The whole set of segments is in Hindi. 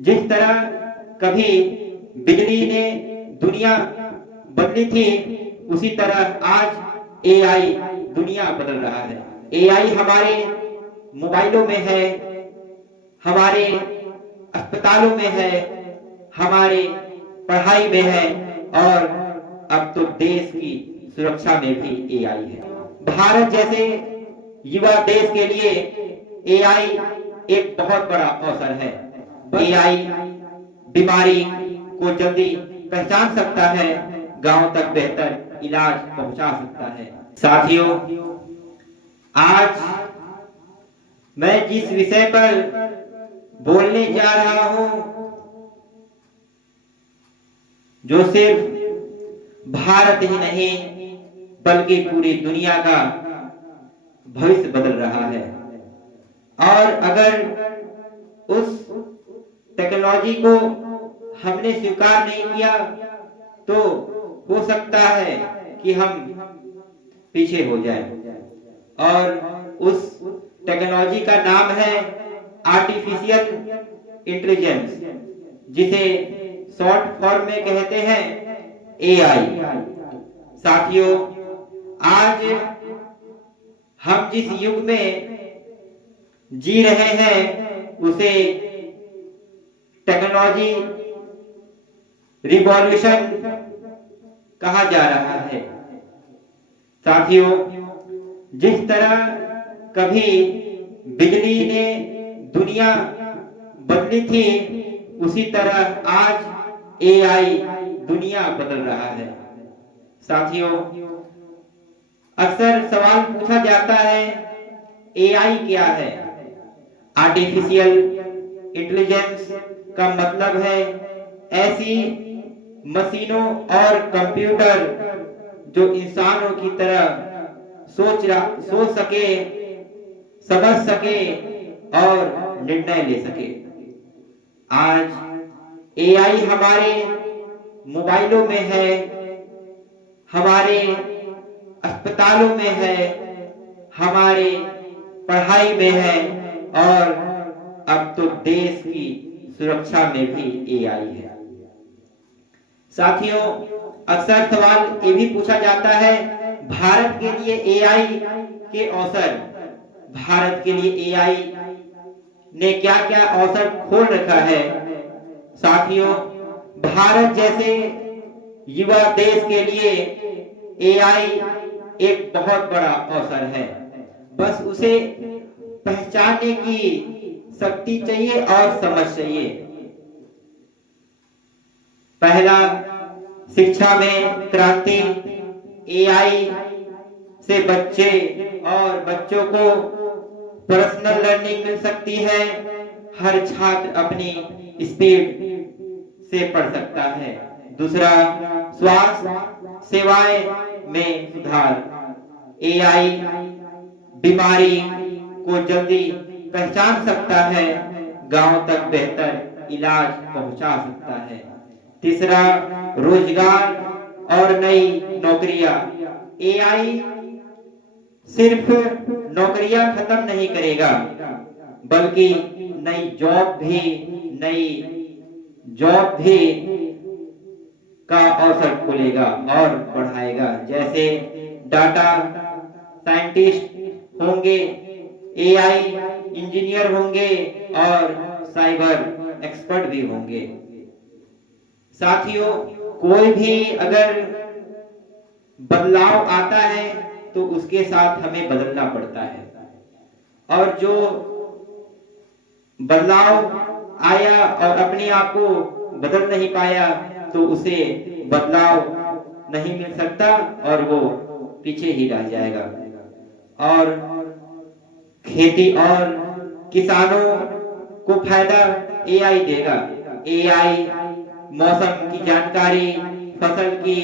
जिस तरह कभी बिजली ने दुनिया बदली थी, उसी तरह आज एआई दुनिया बदल रहा है। एआई हमारे मोबाइलों में है, हमारे अस्पतालों में है, हमारे पढ़ाई में है, और अब तो देश की सुरक्षा में भी एआई है। भारत जैसे युवा देश के लिए एआई एक बहुत बड़ा अवसर है। एआई बीमारी को जल्दी पहचान सकता है, गांव तक बेहतर इलाज पहुंचा सकता है। साथियों, आज मैं जिस विषय पर बोलने जा रहा हूं, जो सिर्फ भारत ही नहीं बल्कि पूरी दुनिया का भविष्य बदल रहा है। और अगर उस टेक्नोलॉजी को हमने स्वीकार नहीं किया तो हो सकता है कि हम पीछे हो जाएं। और उस टेक्नोलॉजी का नाम है आर्टिफिशियल इंटेलिजेंस, जिसे शॉर्ट फॉर्म में कहते हैं एआई। साथियों, आज हम जिस युग में जी रहे हैं उसे टेक्नोलॉजी रिवॉल्यूशन कहा जा रहा है। साथियों, जिस तरह कभी बिजली ने दुनिया बदली थी, उसी तरह आज एआई दुनिया बदल रहा है। साथियों, अक्सर सवाल पूछा जाता है, एआई क्या है? आर्टिफिशियल इंटेलिजेंस का मतलब है ऐसी मशीनों और कंप्यूटर जो इंसानों की तरह सोच सके, समझ सके और निर्णय ले सके। आज एआई हमारे मोबाइलों में है, हमारे अस्पतालों में है, हमारे पढ़ाई में है, और अब तो देश की सुरक्षा में भी एआई है। साथियों, अक्सर सवाल ये भी पूछा जाता है, भारत के लिए एआई के अवसर, भारत के लिए एआई ने क्या क्या अवसर खोल रखा है। साथियों, भारत जैसे युवा देश के लिए एआई एक बहुत बड़ा अवसर है। बस उसे पहचानने की शक्ति चाहिए और समझ चाहिए। पहला, शिक्षा में क्रांति। एआई से बच्चे और बच्चों को पर्सनल लर्निंग मिल सकती है। हर छात्र अपनी स्पीड से पढ़ सकता है। दूसरा, स्वास्थ्य सेवाएं में सुधार। एआई बीमारी को जल्दी पहचान सकता है, गांव तक बेहतर इलाज पहुंचा सकता है। तीसरा, रोजगार और नई नौकरियां। एआई सिर्फ नौकरियां खत्म नहीं करेगा, बल्कि नई जॉब भी का अवसर खोलेगा और बढ़ाएगा। जैसे डाटा साइंटिस्ट होंगे, एआई इंजीनियर होंगे और साइबर एक्सपर्ट भी होंगे। साथियों, कोई भी अगर बदलाव आता है तो उसके साथ हमें बदलना पड़ता है, और जो बदलाव आया और अपने आप को बदल नहीं पाया तो उसे बदलाव नहीं मिल सकता और वो पीछे ही रह जाएगा। और खेती और किसानों को फायदा एआई देगा। एआई मौसम की जानकारी, फसल की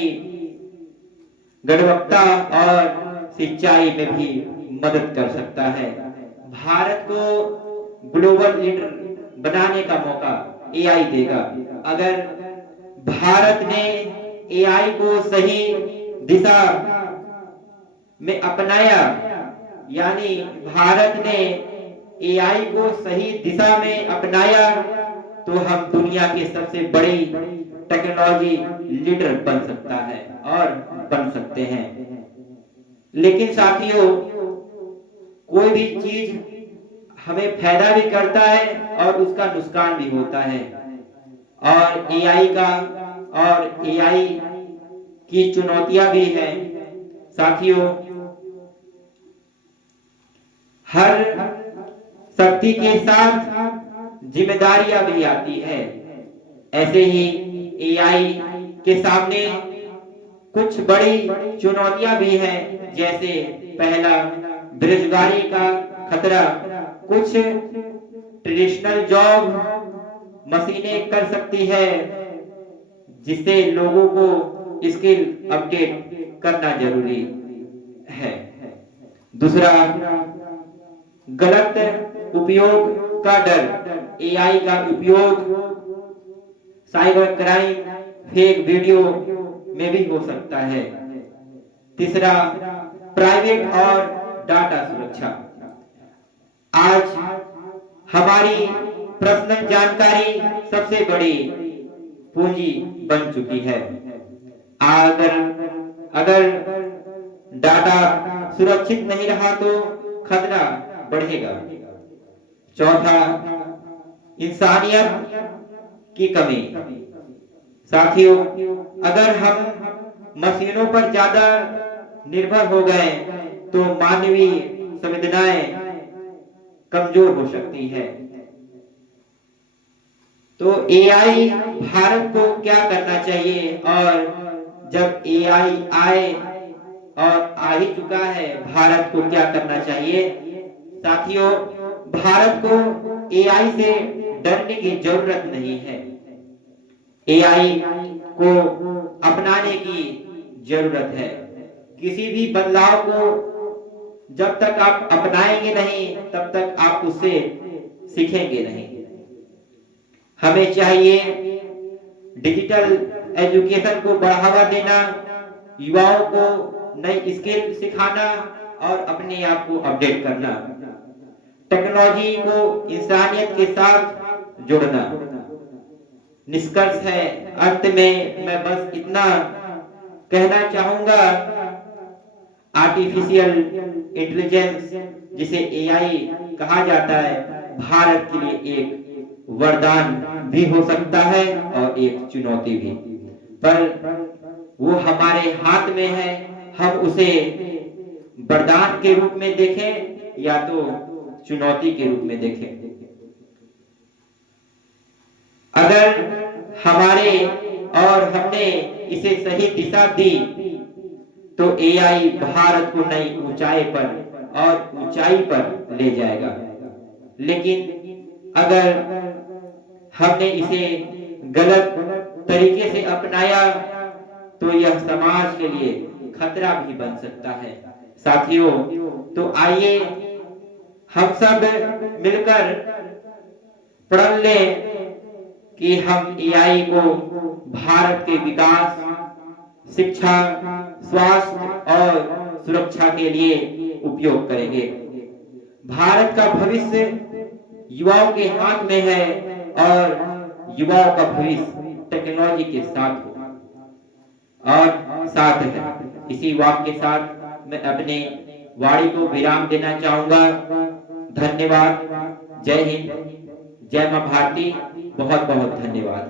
गुणवत्ता और सिंचाई में भी मदद कर सकता है। भारत को ग्लोबल लीडर बनाने का मौका एआई देगा। अगर भारत ने एआई को सही दिशा में अपनाया, यानी भारत ने एआई को सही दिशा में अपनाया, तो हम दुनिया के सबसे बड़ी टेक्नोलॉजी लीडर बन सकता है और बन सकते हैं। लेकिन साथियों, कोई भी चीज हमें फायदा भी करता है और उसका नुकसान भी होता है। और एआई की चुनौतियां भी हैं साथियों। हर शक्ति के साथ जिम्मेदारियां भी आती है। ऐसे ही एआई के सामने कुछ बड़ी चुनौतियां भी हैं, जैसे पहला, बेरोजगारी का खतरा। कुछ ट्रेडिशनल जॉब मशीनें कर सकती है, जिससे लोगों को स्किल अपडेट करना जरूरी है। दूसरा, गलत उपयोग का डर। एआई का उपयोग साइबर क्राइम, फेक वीडियो में भी हो सकता है। तीसरा, प्राइवेट और डाटा सुरक्षा। आज हमारी पर्सनल जानकारी सबसे बड़ी पूंजी बन चुकी है। अगर डाटा सुरक्षित नहीं रहा तो खतरा बढ़ेगा। चौथा, इंसानियत की कमी। साथियों, अगर हम मशीनों पर ज्यादा निर्भर हो गए तो मानवीय संवेदनाएं कमजोर हो सकती है। तो एआई भारत को क्या करना चाहिए, और जब एआई आए और आ ही चुका है, भारत को क्या करना चाहिए? साथियों, भारत को एआई से डरने की जरूरत नहीं है। एआई को अपनाने की जरूरत है। किसी भी बदलाव को जब तक आप अपनाएंगे नहीं, तब तक आप उससे सीखेंगे नहीं। हमें चाहिए डिजिटल एजुकेशन को बढ़ावा देना, युवाओं को नई स्किल सिखाना और अपने आप को अपडेट करना, टेक्नोलॉजी को इंसानियत के साथ जोड़ना। निष्कर्ष है, अंत में मैं बस इतना कहना चाहूंगा, आर्टिफिशियल इंटेलिजेंस, जिसे एआई कहा जाता है, भारत के लिए एक वरदान भी हो सकता है और एक चुनौती भी। पर वो हमारे हाथ में है, हम उसे वरदान के रूप में देखें या तो चुनौती के रूप में देखें। अगर हमने इसे सही दिशा दी तो एआई भारत को नई ऊंचाई पर ले जाएगा। लेकिन अगर हमने इसे गलत तरीके से अपनाया तो यह समाज के लिए खतरा भी बन सकता है। साथियों, तो आइए हम सब मिलकर प्रण लें कि हम एआई को भारत के विकास, शिक्षा, स्वास्थ्य और सुरक्षा के लिए उपयोग करेंगे। भारत का भविष्य युवाओं के हाथ में है और युवाओं का भविष्य टेक्नोलॉजी के साथ और साथ है। इसी वाक्य के साथ मैं अपने वाणी को विराम देना चाहूंगा। धन्यवाद। जय हिंद, जय मां भारती। बहुत बहुत धन्यवाद।